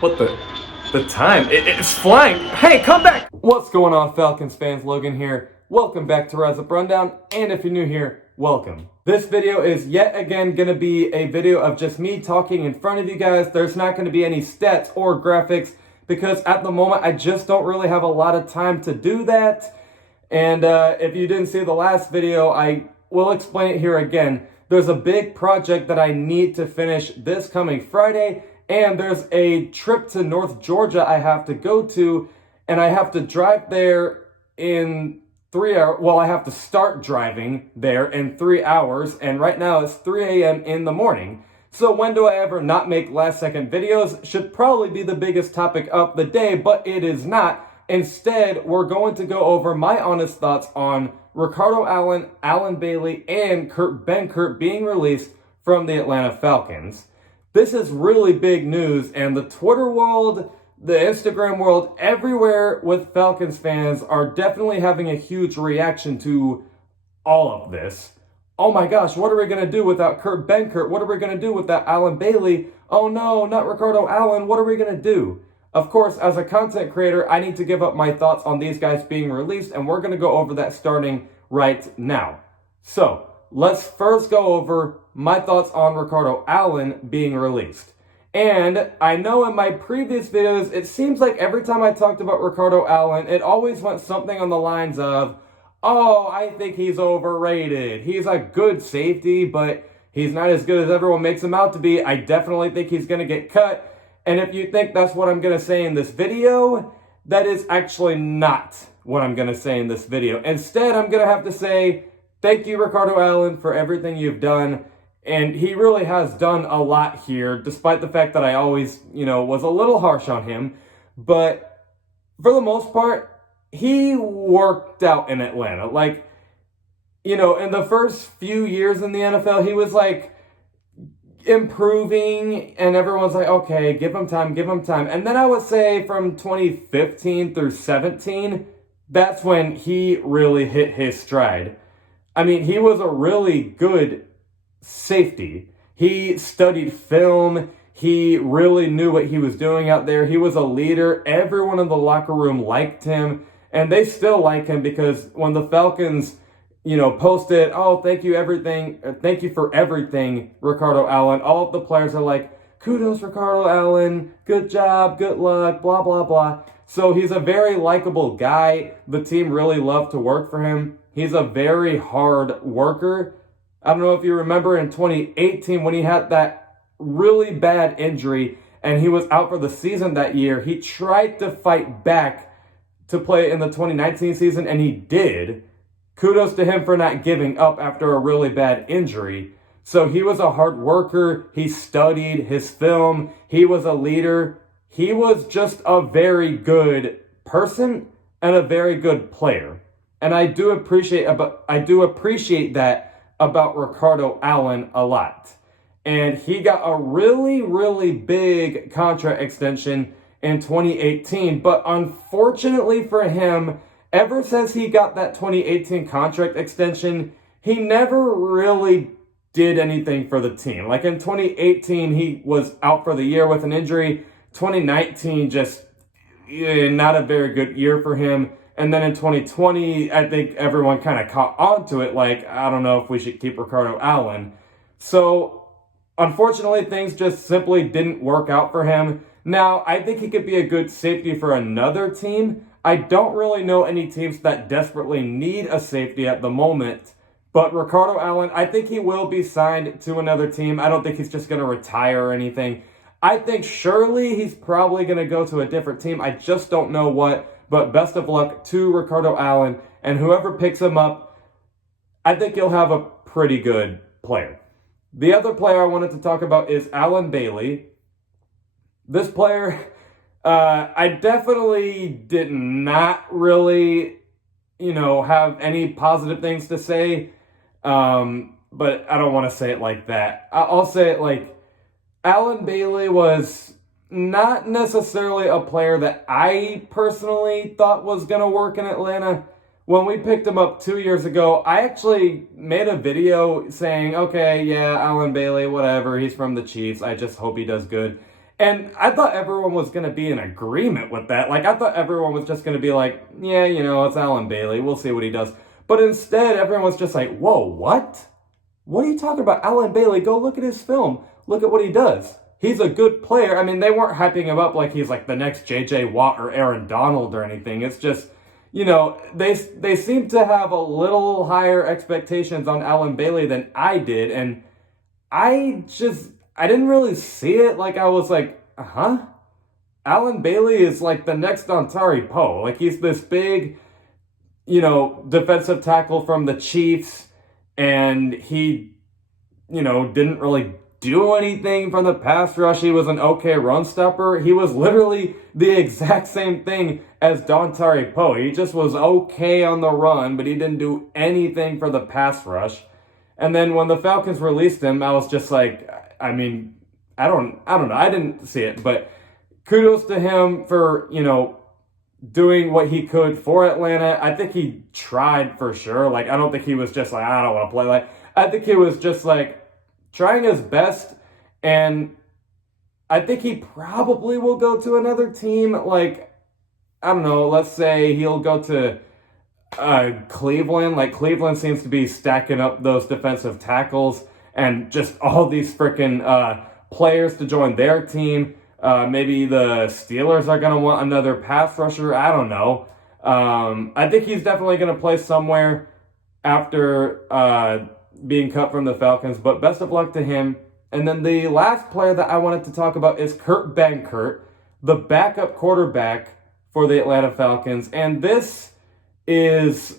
What the time? It's flying. Hey, come back! What's going on, Falcons fans? Logan here. Welcome back to Rise Up Rundown, and if you're new here, welcome. This video is yet again going to be a video of just me talking in front of you guys. There's not going to be any stats or graphics because at the moment I just don't really have a lot of time to do that. And if you didn't see the last video, I will explain it here again. There's a big project that I need to finish this coming Friday, and there's a trip to North Georgia I have to go to, and I have to drive there in 3 hours. Well, I have to start driving there in 3 hours, and right now it's 3 a.m. in the morning. So when do I ever not make last second videos? Should probably be the biggest topic of the day, but it is not. Instead, we're going to go over my honest thoughts on Ricardo Allen, Allen Bailey, and Kurt Benkert being released from the Atlanta Falcons. This is really big news, and the Twitter world, the Instagram world, everywhere with Falcons fans are definitely having a huge reaction to all of this. Oh my gosh, what are we going to do without Kurt Benkert? What are we going to do without Allen Bailey? Oh no, not Ricardo Allen. What are we going to do? Of course, as a content creator, I need to give up my thoughts on these guys being released, and we're going to go over that starting right now. So, let's first go over my thoughts on Ricardo Allen being released. And I know in my previous videos, it seems like every time I talked about Ricardo Allen, it always went something on the lines of, oh, I think he's overrated. He's a good safety, but he's not as good as everyone makes him out to be. I definitely think he's going to get cut. And if you think that's what I'm going to say in this video, that is actually not what I'm going to say in this video. Instead, I'm going to have to say, thank you, Ricardo Allen, for everything you've done. And he really has done a lot here, despite the fact that I always, was a little harsh on him. But for the most part, he worked out in Atlanta. In the first few years in the NFL, he was improving, and everyone's like, okay, give him time. And then I would say from 2015 through 17, that's when he really hit his stride. I mean, he was a really good safety. He studied film. He really knew what he was doing out there. He was a leader. Everyone in the locker room liked him, and they still like him because when the Falcons posted, oh, thank you for everything, Ricardo Allen. All of the players are like, kudos, Ricardo Allen, good job, good luck, blah, blah, blah. So he's a very likable guy. The team really loved to work for him. He's a very hard worker. I don't know if you remember in 2018 when he had that really bad injury and he was out for the season that year, he tried to fight back to play in the 2019 season, and he did. Kudos to him for not giving up after a really bad injury. So he was a hard worker. He studied his film. He was a leader. He was just a very good person and a very good player. And I do appreciate that about Ricardo Allen a lot. And he got a really, really big contract extension in 2018. But unfortunately for him, ever since he got that 2018 contract extension, he never really did anything for the team. Like in 2018, he was out for the year with an injury. 2019, just not a very good year for him. And then in 2020, I think everyone kind of caught on to it. I don't know if we should keep Ricardo Allen. So, unfortunately, things just simply didn't work out for him. Now, I think he could be a good safety for another team. I don't really know any teams that desperately need a safety at the moment. But Ricardo Allen, I think he will be signed to another team. I don't think he's just going to retire or anything. I think surely he's probably going to go to a different team. I just don't know what. But best of luck to Ricardo Allen. And whoever picks him up, I think he'll have a pretty good player. The other player I wanted to talk about is Allen Bailey. This player, I definitely did not really, have any positive things to say. But I don't want to say it like that. I'll say it like Allen Bailey was not necessarily a player that I personally thought was going to work in Atlanta. When we picked him up 2 years ago, I actually made a video saying, okay, yeah, Allen Bailey, whatever, he's from the Chiefs. I just hope he does good. And I thought everyone was going to be in agreement with that. Like, I thought everyone was just going to be like, yeah, it's Alan Bailey. We'll see what he does. But instead, everyone was just like, whoa, what? What are you talking about? Alan Bailey, go look at his film. Look at what he does. He's a good player. I mean, they weren't hyping him up like he's like the next J.J. Watt or Aaron Donald or anything. It's just, they seem to have a little higher expectations on Alan Bailey than I did. And I didn't really see it. Like, I was like, huh? Alan Bailey is like the next Dontari Poe. Like, he's this big, defensive tackle from the Chiefs, and he, didn't really do anything from the pass rush. He was an okay run stopper. He was literally the exact same thing as Dontari Poe. He just was okay on the run, but he didn't do anything for the pass rush. And then when the Falcons released him, I was just like, I mean, I don't know. I didn't see it, but kudos to him for, doing what he could for Atlanta. I think he tried for sure. Like, I don't think he was just like, I don't want to play. Like, I think he was just like trying his best. And I think he probably will go to another team. Like, I don't know, let's say he'll go to Cleveland. Like, Cleveland seems to be stacking up those defensive tackles and just all these freaking players to join their team. Maybe the Steelers are going to want another pass rusher. I don't know. I think he's definitely going to play somewhere after being cut from the Falcons, but best of luck to him. And then the last player that I wanted to talk about is Kurt Benkert, the backup quarterback for the Atlanta Falcons. And this is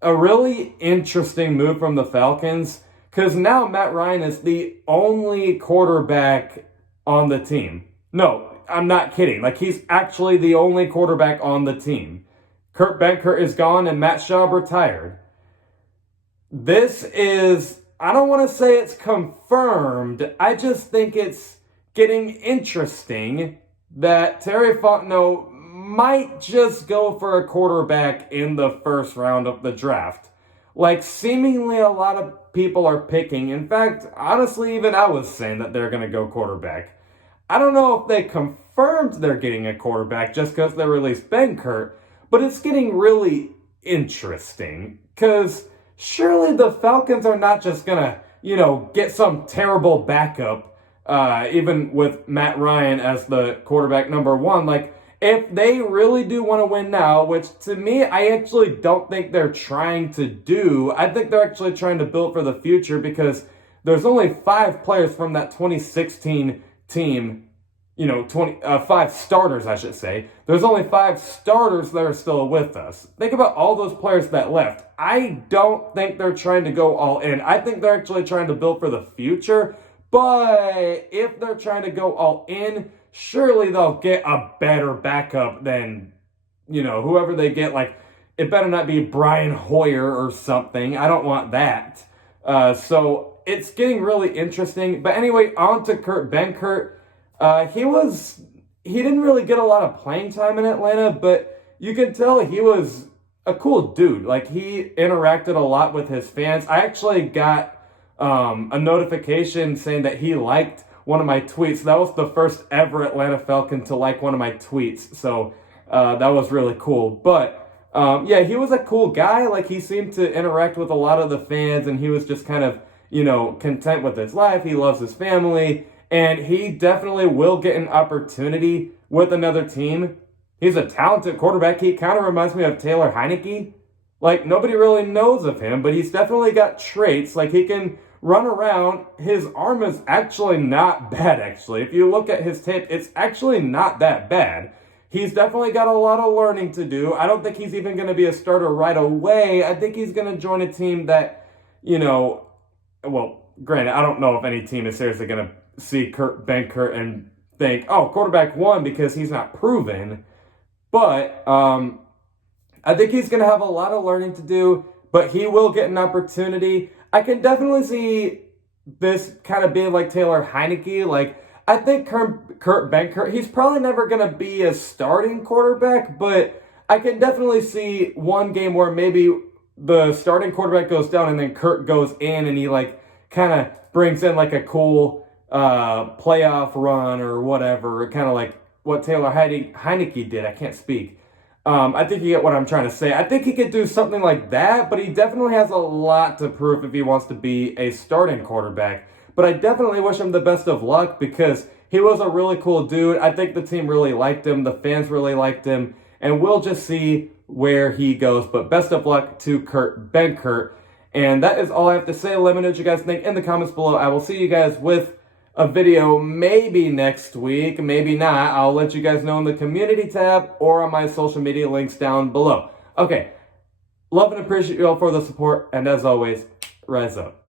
a really interesting move from the Falcons, because now Matt Ryan is the only quarterback on the team. No, I'm not kidding. Like, he's actually the only quarterback on the team. Kurt Benkert is gone and Matt Schaub retired. This is, I don't want to say it's confirmed. I just think it's getting interesting that Terry Fontenot might just go for a quarterback in the first round of the draft. Like, seemingly a lot of people are picking. In fact, honestly, even I was saying that they're going to go quarterback. I don't know if they confirmed they're getting a quarterback just because they released Benkert, but it's getting really interesting because surely the Falcons are not just going to, get some terrible backup, even with Matt Ryan as the quarterback number one. Like, if they really do want to win now, which to me, I actually don't think they're trying to do. I think they're actually trying to build for the future because there's only 5 players from that 2016 team, 5 starters, I should say. There's only 5 starters that are still with us. Think about all those players that left. I don't think they're trying to go all in. I think they're actually trying to build for the future. But if they're trying to go all in, surely they'll get a better backup than, whoever they get. Like, it better not be Brian Hoyer or something. I don't want that. So it's getting really interesting. But anyway, on to Kurt Benkert. He didn't really get a lot of playing time in Atlanta, but you can tell he was a cool dude. Like, he interacted a lot with his fans. I actually got a notification saying that he liked one of my tweets. That was the first ever Atlanta Falcon to like one of my tweets. So that was really cool. But he was a cool guy. Like, he seemed to interact with a lot of the fans, and he was just kind of, content with his life. He loves his family, and he definitely will get an opportunity with another team. He's a talented quarterback. He kind of reminds me of Taylor Heineke. Like, nobody really knows of him, but he's definitely got traits. Like, he can run around. His arm is actually not bad, actually. If you look at his tape, it's actually not that bad. He's definitely got a lot of learning to do. I don't think he's even going to be a starter right away. I think he's going to join a team that, well, granted, I don't know if any team is seriously going to see Kurt Benkert and think, oh, quarterback 1, because he's not proven. But I think he's going to have a lot of learning to do, but he will get an opportunity. I can definitely see this kind of being like Taylor Heineke. Like, I think Kurt Benkert, he's probably never going to be a starting quarterback, but I can definitely see one game where maybe the starting quarterback goes down and then Kurt goes in and he, like, kind of brings in, like, a cool playoff run or whatever, kind of like what Taylor Heineke did. I can't speak. I think you get what I'm trying to say. I think he could do something like that, but he definitely has a lot to prove if he wants to be a starting quarterback. But I definitely wish him the best of luck because he was a really cool dude. I think the team really liked him. The fans really liked him. And we'll just see where he goes. But best of luck to Kurt Benkert. And that is all I have to say. Let me know what you guys think in the comments below. I will see you guys with a video maybe next week, maybe not. I'll let you guys know in the community tab or on my social media links down below. Okay, love and appreciate you all for the support, and as always, rise up.